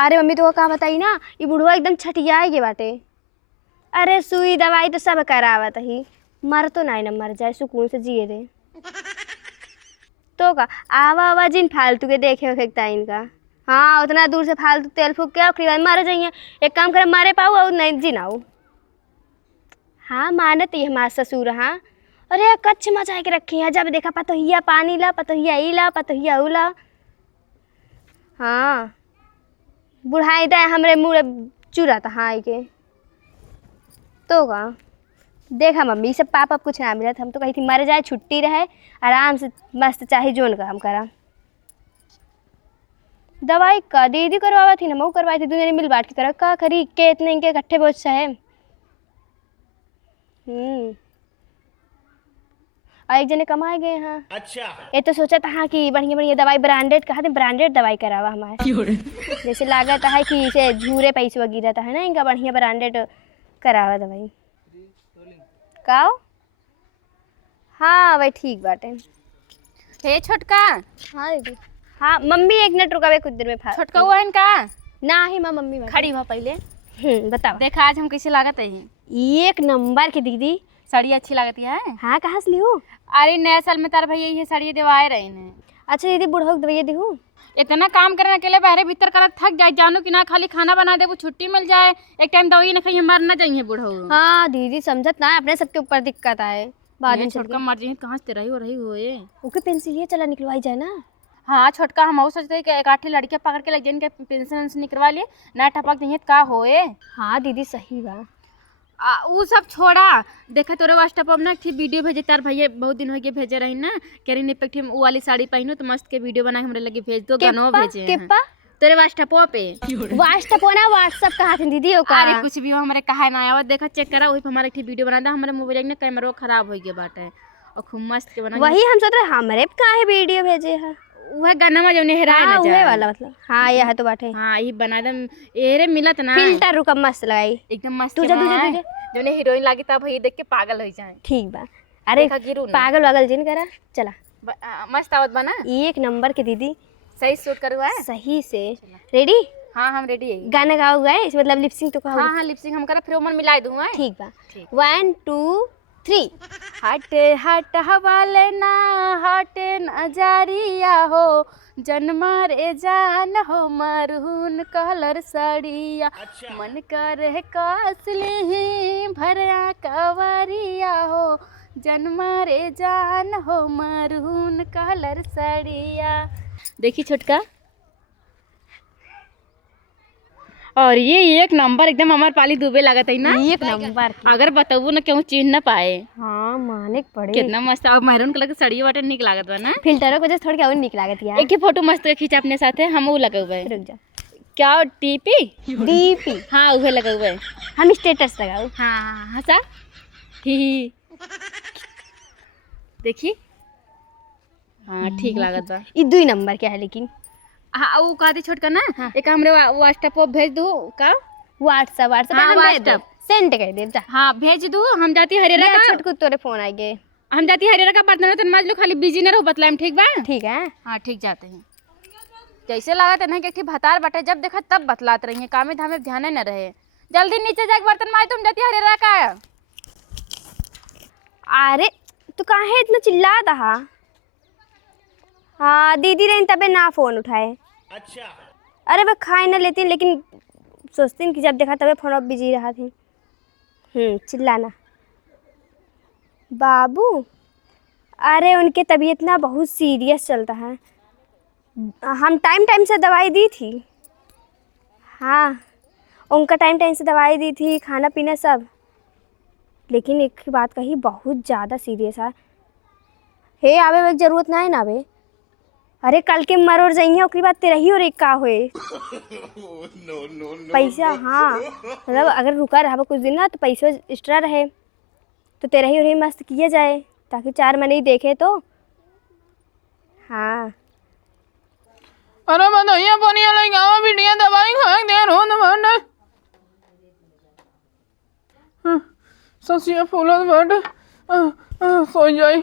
अरे मम्मी तो का बताई ना, ये बुढ़वा एकदम छटिया के बाटे। अरे सुई दवाई तो सब करावत ही, मर तो नहीं ना, मर जाए सुकून से जिए दे। तो का आवा आवा जिन फालतू के देखे फेंकता इनका। हाँ उतना दूर से फालतू तेल फूक के आखिरी बार मर जाइए। एक काम करे मारे पाऊ और नहीं जिनाऊ। हाँ मानत ही हमारा ससुर। हाँ अरे कच्छ मचा के रखी है, जब देखा पतोहिया पानी ला, पतोहिया ई ला, पतोहिया उ ला। हाँ बुढ़ाई दे हमरे मुँह चूरा था। हाँ के तो का देखा मम्मी सब पाप अब कुछ ना मिला था। हम तो कही थी मर जाए छुट्टी रहे आराम से मस्त चाहे जोन का हम करा। दवाई का दीदी करवावा थी ना, मऊ करवाई थी, दूसरे मिल बांट के करा का खरी के इतने इनके इकट्ठे बोझ है। और एक जने कमाए गए। हाँ अच्छा ये तो सोचा था कि बढ़िया बढ़िया दवाई ब्रांडेड कहा थे, ब्रांडेड दवाई करावा हमारे। जैसे लागत है कि इसे झूरे पैसे गिरा है ना, इनका बढ़िया ब्रांडेड करावा दवाई का। हाँ वही ठीक बाटे। हे छोटका। हाँ दीदी। हाँ मम्मी एक मिनट रुका, कुछ देर में छोटका हुआ इनका ना ही माँ मम्मी खड़ी हुआ पहले। बताओ देखा आज हम कैसे लागत है। एक नंबर की दीदी साड़ी अच्छी लागती है। हाँ कहाँ से लियो? अरे नया साल में तार भैया ये साड़ी दिवाए रहे हैं। अच्छा दीदी बुढ़ऊ दवाइया दिहूँ? इतना काम करने के लिए बाहर भीतर कर थक जाए, जानो कि ना खाली खाना बना दे वो छुट्टी मिल जाए, एक टाइम दवाई ना खाइए मर ना जाइए बुढ़ऊ। हाँ दीदी समझत ना, अपने सबके ऊपर दिक्कत आए बाद में छोटका मर जाइए कहाँ से रही हो ये। ओके पेंसिल ये चला निकलवाई जाए ना। हाँ छोटका हम सोचते कि एक आठे लड़कियां पकड़ के लग जाए, इनके पेंशन निकलवा लिए ना टपक देंगे का होए। हाँ दीदी सही बा। वो सब छोड़ा, देखा तोरे व्हाट्सएप अब ना एक वीडियो भेजे तार भैया बहुत दिन हो गए भेजे रही ना, कह रही ने वो वाली साड़ी पहनो तो मस्त के वीडियो बना हमरे लगे भेज दो, गानो भेजे केप्पा तेरे व्हाट्सएप पे। व्हाट्सएप ना व्हाट्सएप कहा थे दीदी ओ का? अरे कुछ भी हमारे कहा ना आया, देखा चेक करा वही पे हमारा एक वीडियो बना था, हमारे मोबाइल में कैमरा खराब हो गया बाटे और खूब मस्त के बना। वही हम सोच रहे हमारे काहे वीडियो भेजे है, वह गाना में जो हेराए ना जाए वाला मतलब। हाँ यह तो बात है। हाँ ये बना दम एरे मिलत ना फिल्टर रुका मस्त लगाई एकदम मस्त तुझे जो ने हीरोइन लागी तब भई देख के पागल हो जाए। ठीक बा। अरे पागल वागल जिन करा चला मस्त आवत बना एक नंबर के दीदी। सही शूट करवा है सही से रेडी। हाँ हम रेडी है। गाना गाओगे मतलब लिपसिंग तो हाँ हाँ लिपसिंग हम करा फिर उमर मिला दूंगा। ठीक बा 1 2 3। हट हट हवाले ना हट नजरिया हो जन्मा रे जान हो मरहून कलर साड़िया। अच्छा। मन कर कासली भरिया कवरिया हो जन्मा रे जान हो मरहून कलर साड़िया। देखी छोटका और ये एक नंबर एकदम हमार पाली दुबे लागत है ना, एक नंबर। अगर बताबू ना क्यों चीन ना पाए। हाँ माने पड़े कितना मस्त और मैरून कलर के साड़ी वाटर निक लागत बा ना, फिल्टर को जैसे थोड़ी और निक लागत यार। एक ही फोटो मस्त खींचा अपने साथे हम वो लगे हुए। रुक जा क्या टीपी डीपी? हाँ वो लगे हुए हम स्टेटस लगाओ। हाँ हंसा ही देखी। हाँ ठीक लागत बा। ये 2 नंबर क्या है लेकिन। हाँ वो कहती छोटका ना। हाँ। एक हमरे व्हाट्सएप पर भेज दो का व्हाट्सएप व्हाट्सएप सेंड कर दे जा। हाँ भेज दो हम जाती हरियाणा का छोटकू तोरे फोन आ गए, हम जाती हरियाणा का बर्तन तो मान लो खाली बिजी ना रहो बतलाएं ठीक बा। ठीक है हाँ ठीक जाते हैं। कैसे लागत है ना कि भतार बटे जब देखा तब बतलाते रही कामे धामे ध्यान न रहे। जल्दी नीचे जाके बर्तन मार तुम जाती हरियाणा का। अरे तू काहे इतना चिल्ला रहा? हाँ दीदी रही तबे ना फोन उठाए। अच्छा अरे वह खाए ना लेती लेकिन सोचती कि जब देखा तबे फोन अब बिजी रहा थी। चिल्लाना बाबू। अरे उनके तबीयत ना बहुत सीरियस चलता है, हम टाइम से दवाई दी थी। हाँ उनका टाइम से दवाई दी थी, खाना पीना सब, लेकिन एक बात कही बहुत ज़्यादा सीरियस है। हे आवे वक्त जरूरत ना है ना आवे। अरे कल के मर और जाइए ओकरी बात तेरा ही और एक का होए। पैसा हाँ मतलब अगर रुका रहा कुछ दिन ना तो पैसा एक्स्ट्रा रहे तो तेरा ही और ही मस्त किया जाए ताकि 4 महीने ही देखे तो। हाँ अरे बताइए पानी वाला गाँव बिटिया दवाई खा दे रो न ससिया फूलत बट सो जाई।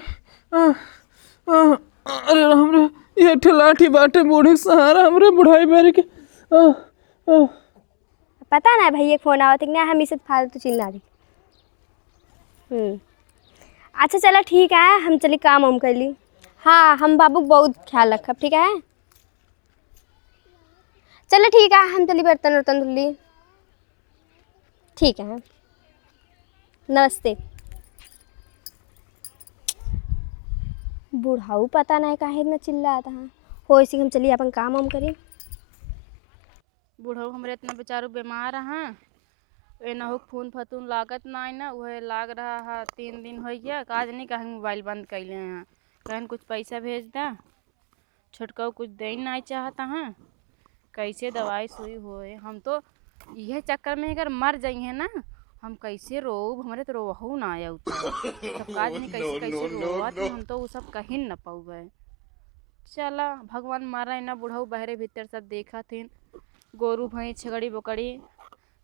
अरे राम रे ये ठलाठी बाटे बूढ़ी सहारा हमरे बुढ़ाई बेर के पता ना भैया फोन आवत है कि ना, हम इसे फालतू चिल्ला रही। अच्छा चला ठीक है, हम चली काम वाम कर ली। हाँ हम बाबू का बहुत ख्याल रखब, ठीक है। चलो ठीक है, हम चली बर्तन वर्तन धुल ली। ठीक है, नमस्ते। बूढ़ाऊ पता नहीं काहे इतना चिल्लाता है। हो इसी हम चलिए अपन काम वाम करी। बूढ़ऊ हमरे इतना बेचारू बीमार हैं, ए ना हो खून फतून लागत नहीं ना, वह लाग रहा है 3 दिन हो गया। काज नहीं कहीं मोबाइल बंद कैले हैं, कहीं कुछ पैसा भेज दा। छोटका कुछ दे नहीं चाहता हैं, कैसे दवाई सुई होए। हम तो यह चक्कर में अगर मर जाइए ना, हम कैसे रोब, हमारे तो रोहू ना आया सब काज नहीं कैसे कैसे रोआ, तो हम तो वो सब कहीं न पाऊे। चला भगवान मारा ना, बूढ़ऊ बहरे भीतर सब देखा थिन, गोरू भैंस छगड़ी बोकड़ी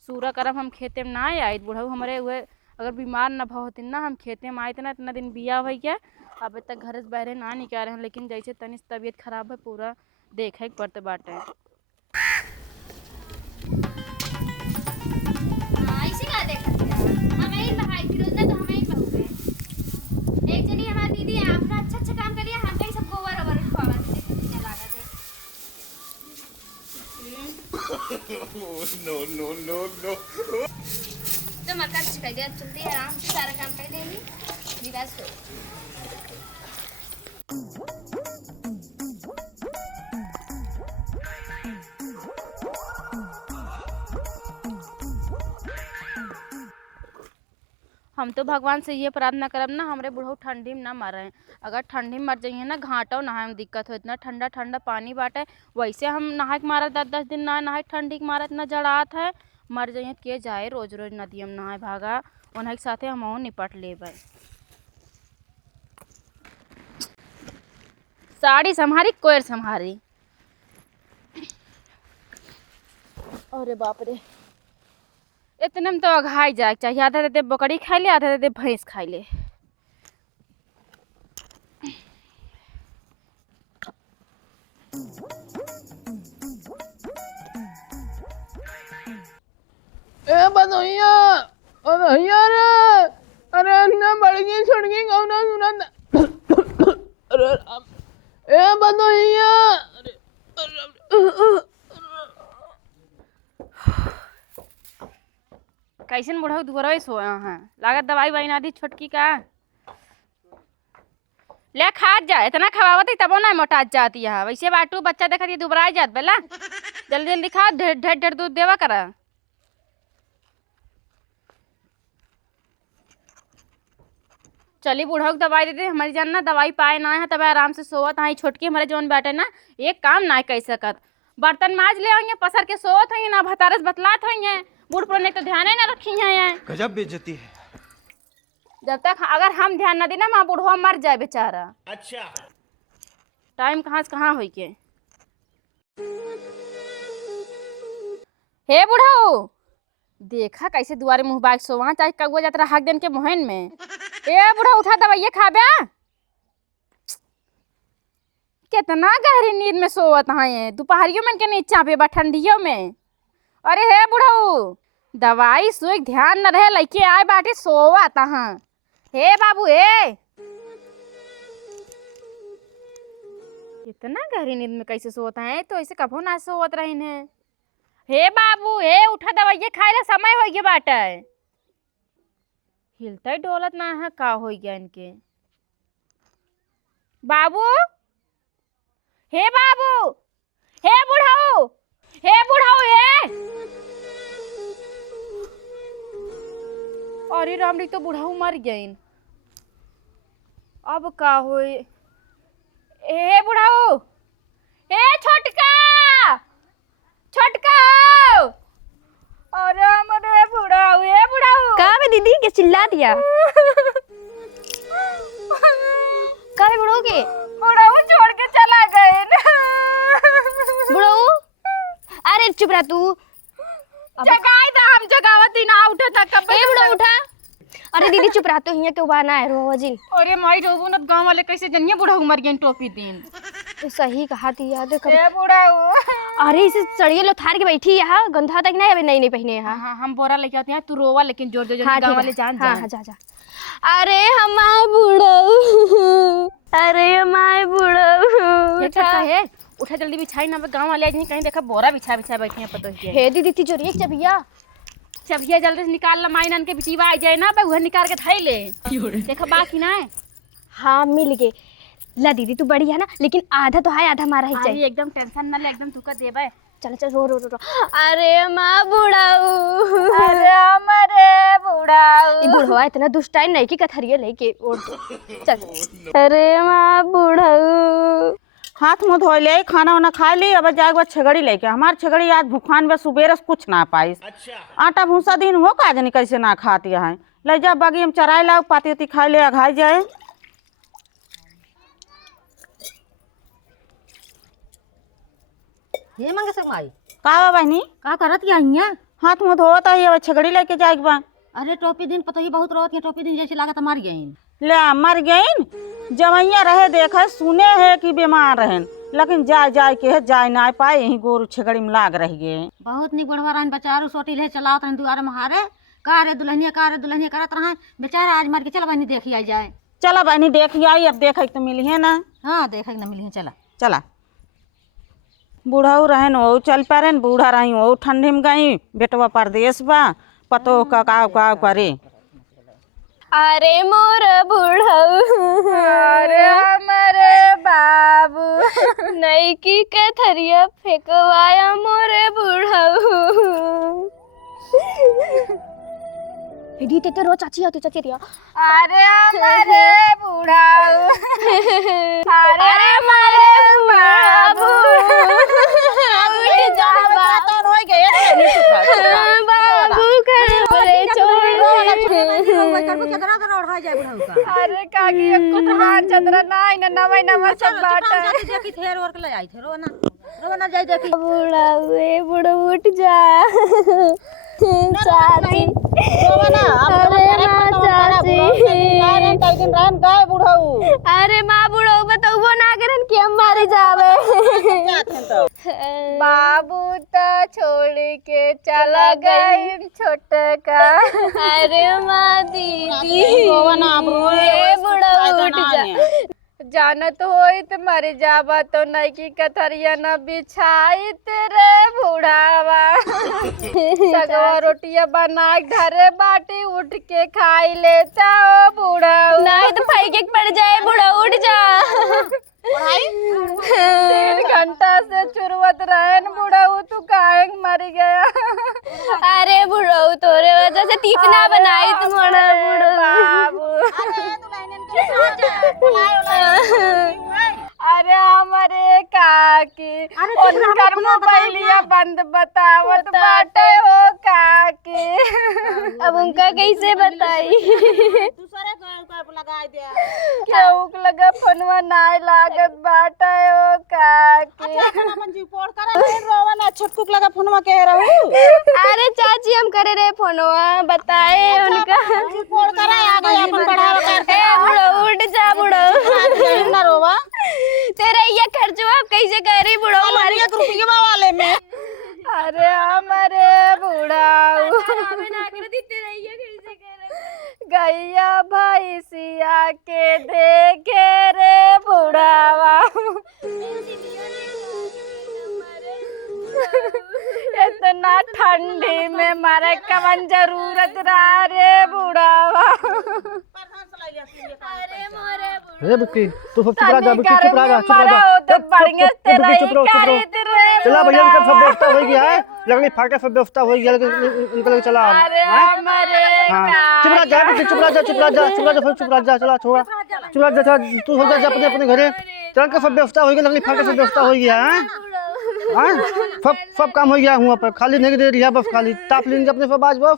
सूरा करब हम खेते में ना आए। बूढ़ऊ हमारे हुए अगर बीमार न भवतिन ना, हम खेते में आए थे ना, इतना दिन बिया हो गया, अब तक घर से बहरे ना निकाल रहे हैं। लेकिन जैसे तनी तबीयत खराब है, पूरा देखे के पड़ते बाटे। इसी का देखा हमें ही बहाई फिरोज ने तो हमें ही बहुए। एक जनी हमारी दीदी है, अपना अच्छा काम करिए, हम कहीं सब गोबर ओवर खवा देते कितना लागत है। तो मकर कर दिया, चलते हैं आराम से सारा काम कर देंगे विकास को। हम तो भगवान से ये प्रार्थना करब ना, हमारे बूढ़ऊ ठंडी में ना मरे। अगर ठंडी में मर जाइए ना, घाटो नहाए में दिक्कत हो, इतना ठंडा ठंडा पानी बाटे। वैसे हम नहाए के मारा 10-10 दिन ना नहाए, ठंडी के मारा इतना जड़ात है। मर जाइए के जाए रोज रोज नदियों में नहाए, भागा उन्हें के साथे हम निपट लेबै। साड़ी संभारी कोयर संभारी, अरे बाप रे, इतने में तो अघाई जाए चाहिए। आधा देते बकरी खाई ले, आधा देते भैंस खाई ले। ए बधैया, बधैया रे, अरे अन्ना बड़गी छुड़गी कौना सुना। अरे राम, ए बधैया, कैसे बूढ़ा दुआरा सोया है, लागत दवाई वाई ना दी छोटकी का। ले खा जा, इतना खवावत है तबो ना मोटा जाती है। वैसे बाटू बच्चा देखा दी दुबरा जात बेला, जल्दी जल्दी खा, ढेर ढेर ढेर दूध देवा करा। चली बूढ़ा को दवाई दे दे, हमारी जान ना दवाई पाए ना है, तब आराम से सोवत। हाँ छोटकी हमारे जौन बैठे ना, एक काम ना कर सकत। बर्तन माज ले आइए, पसर के सोवत है ना, भतारस बतलात है। बूढ़ पर तो ध्यान ही ना रखी है। गजब बेइज्जती है। जब तक अगर हम ध्यान न दी ना, माँ बूढ़वा मर जाए बेचारा। अच्छा टाइम कहाँ से कहाँ हो के। हे बूढ़ाओ, देखा कैसे दुआरे मुँह बाग सोवा, चाहे कगुआ जाता हाक दिन के मोहन में। ए बूढ़ा उठा दवाइये खाबे, कितना गहरी नींद में सोवत है। दोपहरियों में के नीचा पे बा, ठंडियों में। अरे हे बूढ़ाओ, दवाई सुई ध्यान न रहे, लइके आए बाटे सोवत हाँ। हे बाबू हे, इतना गहरी नींद में कैसे सोता है, तो ऐसे कभो ना सोवत रही है। हे बाबू हे, उठा दवाइये खाए ला, समय हो गया बाटे। हिलते डोलत ना है, का हो गया इनके। बाबू हे, बाबू हे, बुढ़ाऊ हे, बुढ़ाऊ हे। अरे रामड़ी, तो बुढ़ाऊ मर गए, अब का होए। हे बुढ़ाऊ, हे छोटका, छोटका। अरे मरे बुढ़ाऊ, हे बुढ़ाऊ। का बे दीदी के चिल्ला दिया। का बे बुढ़ाऊ के? बुढ़ाऊ छोड़ के चला गए। बुढ़ाऊ, अरे चुप रह तू। जगाई था, हम जगावत ही ना उठा था। कब ए बुढ़ाऊ उठा। अरे दीदी चुप रह, तो हिया के उबाना है रो जिन। अरे माई रोबू न, गांव वाले कैसे जनिए बुढ़ाऊ मर गए टोपी दिन। तो सही कहा थी याद है। ए बुढ़ाऊ। अरे इसे सड़िए लो थार के बैठी यहाँ गंधा तक नहीं अभी नहीं पहने यहाँ। हाँ हम बोरा लेके आते हैं, तू रोवा लेकिन जोर जोर हाँ, गाँव ठीक वाले है। जान हाँ हाँ जा जा। अरे हमारे बुढ़ऊ, अरे हमारे बुढ़ऊ है उठा जल्दी बिछाई ना, गाँव वाले आज नहीं कहीं देखा बोरा बिछा बिछा बैठे हैं पतो है। हे दीदी तिजोरी एक चबिया चबिया जल्दी से निकाल ला, माई नन के बिटिवा आ जाए ना भाई वह निकाल के थाई ले देखा बाकी ना है। हाँ मिल गए। ला दीदी तू बड़ी है ना, लेकिन आधा तो है आधा हमारा ही चाहिए। अरे एकदम टेंशन ना ले, एकदम तुका देबे। चल चल रो रो रो रो। अरे माँ बुढ़ाऊ, अरे हमारे बुढ़ाऊ ये बुढ़वा इतना दुष्टाई नहीं कि कथरिया लेके ओढ़ दो। चल। अरे माँ बुढ़ाऊ, हाथ मुँह धो ले, खाना वाना खा ली, अब जाए बाद छगड़ी लेके। हमार छगड़ी आज भूखान में सुबेर से कुछ ना पाई। आटा भूसा दिन हो का जनी कैसे ना खाती है। ले जा बागी हम चराए लाओ, पाती उती खा ले अघाई जाए। हे मंगे से माई का बहनी का करत या हिया? हाथ मुँह धोता ही, अब छगड़ी लेके जाए बा। अरे टोपी दिन पतो ही बहुत रोत है, टोपी दिन जैसे लागत मार गईन। ले मर गईन, जवैया रहे देखे सुने है कि बीमार रहन, लेकिन जाए जाए के जाए ना पाए, यही गोरू छगड़ी में लाग रह गए। बहुत निक बढ़वा रहन बेचारू, सोटी ले चलावत रहन दुआरे महारे, का रे दुल्हनिया करत रहन बेचारा। आज मार के चल बहनी देखी आई जाए। चला बहनी देखी आई, अब देखे तो मिली है ना। हाँ देखे न मिली चला चला। बूढ़ऊ रहन वो चल पारे, बूढ़ा रही वो ठंडी में गई, बेटवा परदेश बा, पतो का करे। अरे मोर बुढ़ऊ, अरे हमारे बाबू नहीं की कथरिया फेंकवाया मोरे बुढ़ऊ। दी ते रो चाची आती चाची रिया। अरे हमारे बुढ़ाऊ अरे हमारे बाबू, उठ जा बाबू करे अरे काकी कुतरा चंद्रा नाई न नवई नवा सब बाटा देखी थेर और के ले आई थे रो ना जाई देखी। बुढ़ाऊ ए बुढ़ऊ उठ जा चाची। अरे माँ चाची, अरे माँ बुढ़ऊ बताओ ना करन कि हम मारे जावे। बाबू तो छोड़ के चला गई छोटका। अरे माँ दीदी ए बुढ़ऊ उठ जा। जानत होई त मर जावा तो नैकी कथरिया न बिछाई तेरे बुढ़ावा। सगवा रोटिया बना घरे बाटी उठ के खाई लेता ओ बुढ़ाऊ। नहीं तो फाइके पड़ जाए बुढ़ऊ उठ जा। 3 घंटा से चुरवत रहन बुढ़ाऊ, तू काहे मर गया। अरे बुढ़ऊ तोरे वजह से तीतना बनाई तुम्हारा बुढ़ऊ। अरे हमारे काकी उनकर मोबाइलिया बंद बतावत बाटे हो काकी। अब उनका कैसे बताई। केहू के लगा फोनवा नाय लागत बाटे हो काकी। छोटकू लगा फोनवा के रहू। अरे चाची हम करे रहे फोनवा बताए उनका। बुढ़ऊ उठ जा बुढ़ऊ। ना रोवा तेरा ये खर्चवा अब कैसे करी बुढ़ऊ हमारी। वाले में। अरे हमारे बुढ़ाऊ गैया भैंसिया के देखे रे बुढ़ावा। इतना ठंडी में मारे कवन जरूरत रहा रे बुढ़ावा। अरे बिक्की तू सब चुप रह जा, बिक्की चुप रह जा, चुप रह जा, चुप रहो। चला भैया इनका सब व्यवस्था हो गया है, लकड़ी फाटे सब व्यवस्था हो गया, इनका चला। अरे हमारे हाँ चुप रह जा बिक्की, चुप रह जा, चुप रह जा, चुप रह जा, चुप रह जा, चला छोड़ा, चुप रह जा, तू हो जा अपने अपने घरे। चल का सब व्यवस्था हो गया, लकड़ी फाटे सब व्यवस्था हो गया है। हाँ सब काम हो गया हुआ पर, खाली नहीं दे रही है बस, खाली ताप लेंगे अपने सब आज बस।